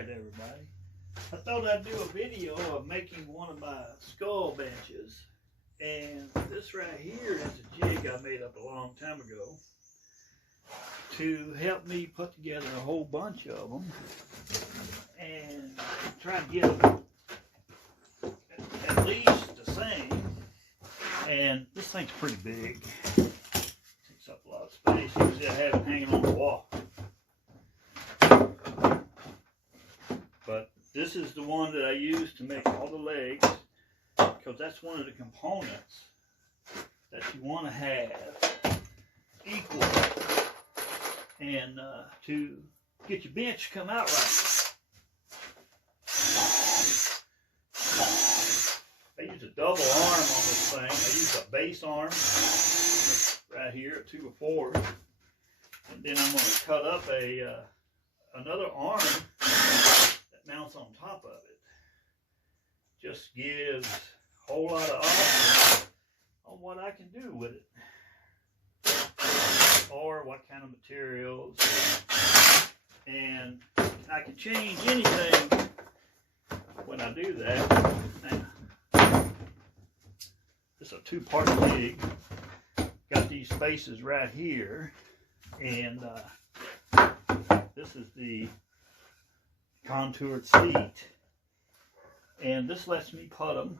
Alright everybody, I thought I'd do a video of making one of my skull benches, and this right here is a jig I made up a long time ago to help me put together a whole bunch of them and try to get them at least the same. And this thing's pretty big, takes up a lot of space. Usually I have it hanging on the wall. But this is the one that I use to make all the legs, because that's one of the components that you want to have equal and to get your bench to come out right. I use a double arm on this thing. I use a base arm right here at 2 or 4, and then I'm going to cut up another arm mounts on top of it. Just gives a whole lot of options on what I can do with it, or what kind of materials, and I can change anything when I do that. Now, this is a 2-part jig. Got these spaces right here, and this is the contoured seat, and this lets me put them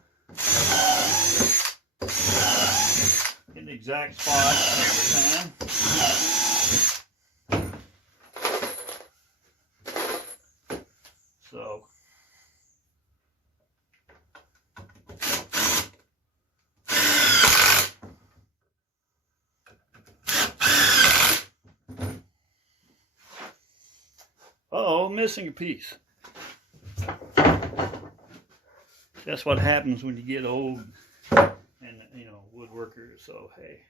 in the exact spot every time. So uh-oh, missing a piece. That's what happens when you get old and, you know, woodworkers, so hey.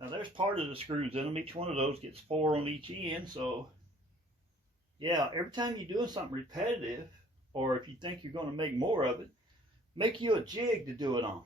Now there's part of the screws in them. Each one of those gets 4 on each end, so yeah, every time you're doing something repetitive, or if you think you're going to make more of it, make you a jig to do it on.